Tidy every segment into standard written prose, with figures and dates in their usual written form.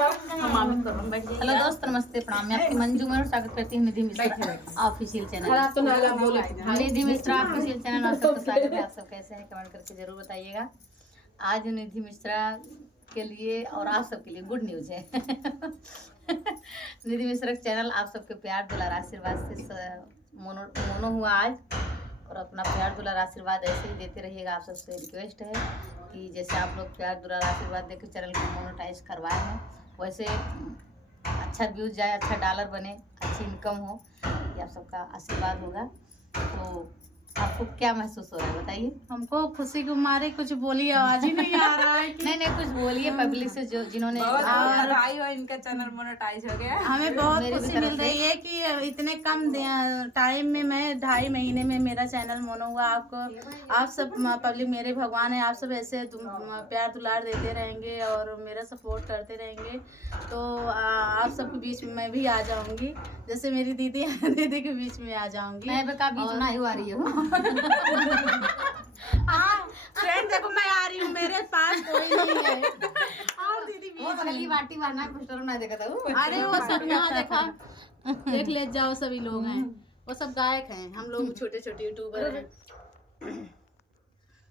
Hello दोस्त, नमस्ते, प्रणाम। मैं आपकी मंजू में स्वागत करती हूँ निधि मिश्रा ऑफिशियल चैनल। निधि मिश्रा ऑफिशियल चैनल आप सबका स्वागत है। आप सब कैसे हैं कमेंट करके जरूर बताइएगा। आज निधि मिश्रा के लिए और आप सबके लिए गुड न्यूज है। निधि मिश्रा चैनल आप सबके प्यार दुलार आशीर्वाद से मोनो हुआ आज, और अपना प्यार दुलार आशीर्वाद ऐसे ही देते रहिएगा। आप सबसे रिक्वेस्ट है कि जैसे आप लोग प्यार दुलार आशीर्वाद देकर चैनल को मोनेटाइज करवाए हैं, वैसे अच्छा व्यूज जाए, अच्छा डॉलर बने, अच्छी इनकम हो, ये आप सबका आशीर्वाद होगा। तो आपको क्या महसूस हो रहा है बताइए। हमको खुशी के मारे कुछ बोली आवाज ही नहीं आ रहा है कि नहीं कुछ बोलिए पब्लिक से, जो जिन्होंने भाई हो इनका चैनल मोनेटाइज हो गया। हमें बहुत खुशी मिल रही है कि इतने कम टाइम में, मैं 2.5 महीने में मेरा चैनल मोनो हुआ। आपको आप सब पब्लिक मेरे भगवान है, आप सब ऐसे प्यार दुलार देते रहेंगे और मेरा सपोर्ट करते रहेंगे तो आप सबके बीच में मैं भी आ जाऊंगी, जैसे मेरी दीदी दीदी के बीच में आ जाऊंगी। मैं बीच में आई आ रही हूँ। हाँ फ्रेंड देखो मैं आ रही हूँ, मेरे पास कोई नहीं है। और दीदी वो पहली बाटी मारना पोस्टर ना देखा था। अरे वो सब यहाँ देखा देख ले जाओ, सभी लोग हैं, वो सब गायक हैं, हम लोग छोटे छोटे यूट्यूबर हैं।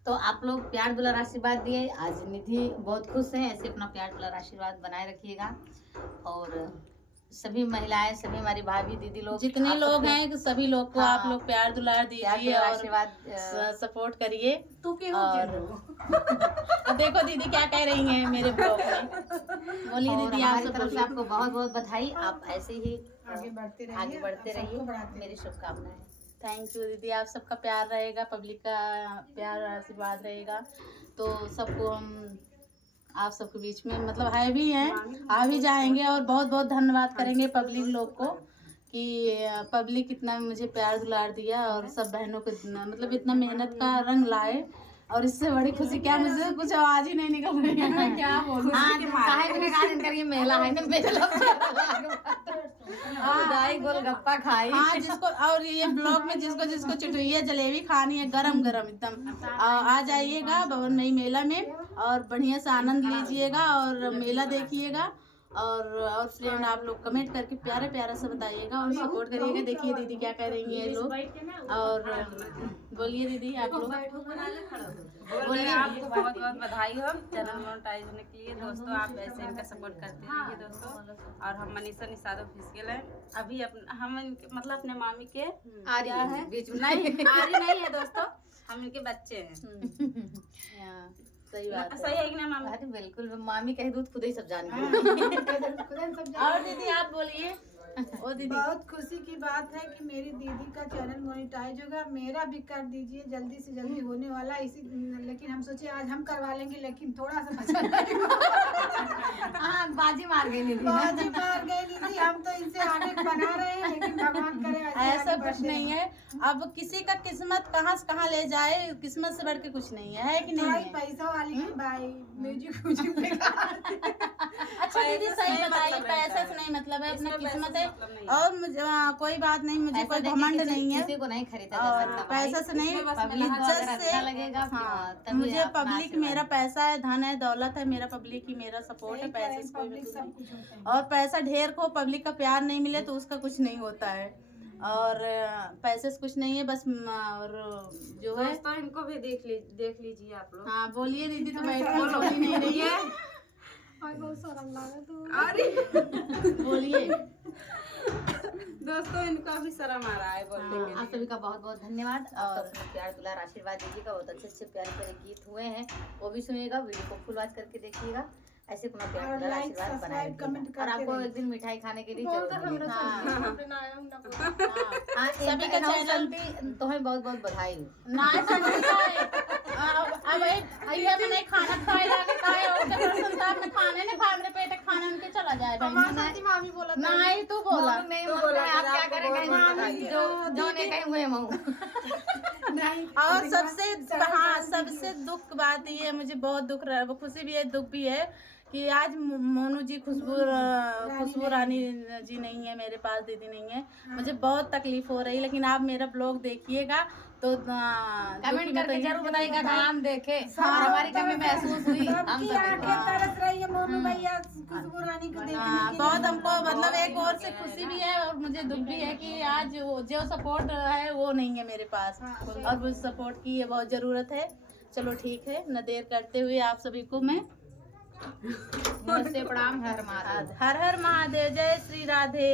तो आप लोग प्यार दुलार आशीर्वाद दिए, आज निधि बहुत खुश है। ऐसे अपना प्यार दुलार आशीर्वाद बनाए रखिएगा। और सभी महिलाएं, सभी हमारी भाभी दीदी लोग, जितने लोग हैं सभी लोग को आप लोग प्यार दुलार दीजिए और आशीर्वाद सपोर्ट करिए। तू और देखो दीदी क्या कह रही हैं मेरे ब्लॉग में। बोलिए दीदी, आप सब तरफ से आपको बहुत बहुत बधाई। आप ऐसे ही आगे बढ़ते रहिए, मेरी शुभकामनाएं। थैंक यू दीदी, आप सबका प्यार रहेगा, पब्लिक का प्यार आशीर्वाद रहेगा तो सबको हम आप सबके बीच में मतलब है भी हैं, आ भी जाएंगे। और बहुत बहुत धन्यवाद करेंगे पब्लिक लोग को कि पब्लिक इतना मुझे प्यार दुलार दिया और सब बहनों को मतलब इतना मेहनत का रंग लाए। और इससे बड़ी खुशी क्या, मुझे कुछ आवाज ही नहीं निकल रही है, मैं क्या बोलूं। महिला है ना, गोलगप्पा खाई। हाँ जिसको, और ये ब्लॉग में जिसको जिसको चटुइया जलेबी खानी है गरम गरम एकदम, आ जाइएगा भवन नई मेला में और बढ़िया से आनंद लीजिएगा और मेला देखिएगा। और फ्रेंड आप लोग कमेंट करके प्यारा प्यारा से बताइएगा और सपोर्ट करिएगा। देखिए दीदी क्या कह रही हैं लोग। और बोलिए दीदी आप लोग। बोलिए, आपको बहुत बहुत बधाई हो चैनल मोनेटाइज होने के लिए। दोस्तों आप ऐसे इनका सपोर्ट करते रहिए दोस्तों। और हम मनीषा निषाद ऑफिशियल हैं। अभी हम मतलब अपने मामी के आर्या है बीच में, नहीं आर्या नहीं है दोस्तों, हम इनके बच्चे हैं। सही बात सही है कि नहीं मामी? अरे बिल्कुल, मामी कह दूध खुद ही सब जान गई। और दीदी आप बोलिए। ओ दीदी, बहुत खुशी की बात है कि मेरी दीदी का चैनल मोनेटाइज होगा। मेरा भी कर दीजिए, जल्दी से जल्दी होने वाला इसी, लेकिन हम सोचे आज हम करवा लेंगे, लेकिन थोड़ा सा बाजी मार गई दीदी, बाजी मार गई दीदी। हम तो इनसे आगे बना रहे हैं, लेकिन भगवान करे ऐसा कुछ नहीं है। अब किसी का किस्मत कहाँ से कहाँ ले जाए, किस्मत से बढ़ के कुछ नहीं है कि नहीं है? पैसा वाली भाई म्यूजिक अच्छा दीदी सही बताइए, पैसे से नहीं मतलब है, अपना किस्मत है। और मुझे कोई बात नहीं, मुझे कोई घमंड नहीं है, किसी को नहीं खरीदा जा सकता। पैसा से नहीं, इज्जत से लगेगा। हाँ, मुझे पब्लिक मेरा पैसा है, धन है, दौलत है, मेरा पब्लिक ही मेरा सपोर्ट है। पैसे से कोई मतलब नहीं। और पैसा ढेर को पब्लिक का प्यार नहीं मिले तो उसका कुछ नहीं होता है। और पैसे से कुछ नहीं है बस। और जो है दोस्तों इनको भी देख लीजिए आप लोग। हाँ बोलिए दीदी, तो बैठ बोल नहीं रही है। बोलिए दोस्तों इनको अभी शर्म आ रहा है बोलने के लिए। आप सभी का बहुत बहुत धन्यवाद। और प्यार दुलार आशीर्वाद दीजिएगा। बहुत अच्छे अच्छे प्यारे प्यारे गीत हुए हैं, वो भी सुनिएगा, वीडियो को फुल वॉच करके देखिएगा। ऐसे अपना प्यार दुलार आशीर्वाद बनाए रखिएगा। और आपको एक दिन मिठाई खाने के लिए जरूर सभी का चैनल तो हमें बहुत बहुत बधाई। अब ये मैंने खाना खाए लाके खाए और संताप में खाने ने खा, मेरे पेट खाना उनके चला जाए। मामी बोला नहीं तू बोला नहीं, आप क्या करेंगे जो नहीं कहीं हुए मऊ। और सबसे हाँ सबसे दुख बात ये है, मुझे बहुत दुख रहा है, वो खुशी भी है दुख भी है कि आज मोनू जी खुशबू रानी जी नहीं है मेरे पास, दीदी नहीं है, मुझे बहुत तकलीफ हो रही है। लेकिन आप मेरा ब्लॉग देखिएगा तो कमेंट करके जरूर बताइएगा कि हम देखे और हमारी कमी महसूस हुई। हम सबकी आंखें तरस रही है मोनू भैया खुशबू रानी को देखने के लिए। बहुत हमको मतलब एक और से खुशी भी है और मुझे दुख भी है कि आज जो सपोर्ट है वो नहीं है मेरे पास, और उस सपोर्ट की बहुत ज़रूरत है। चलो ठीक है, न देर करते हुए आप सभी को मैं नमस्ते, प्रणाम, हर महादेव। हर हर महादेव, जय श्री राधे।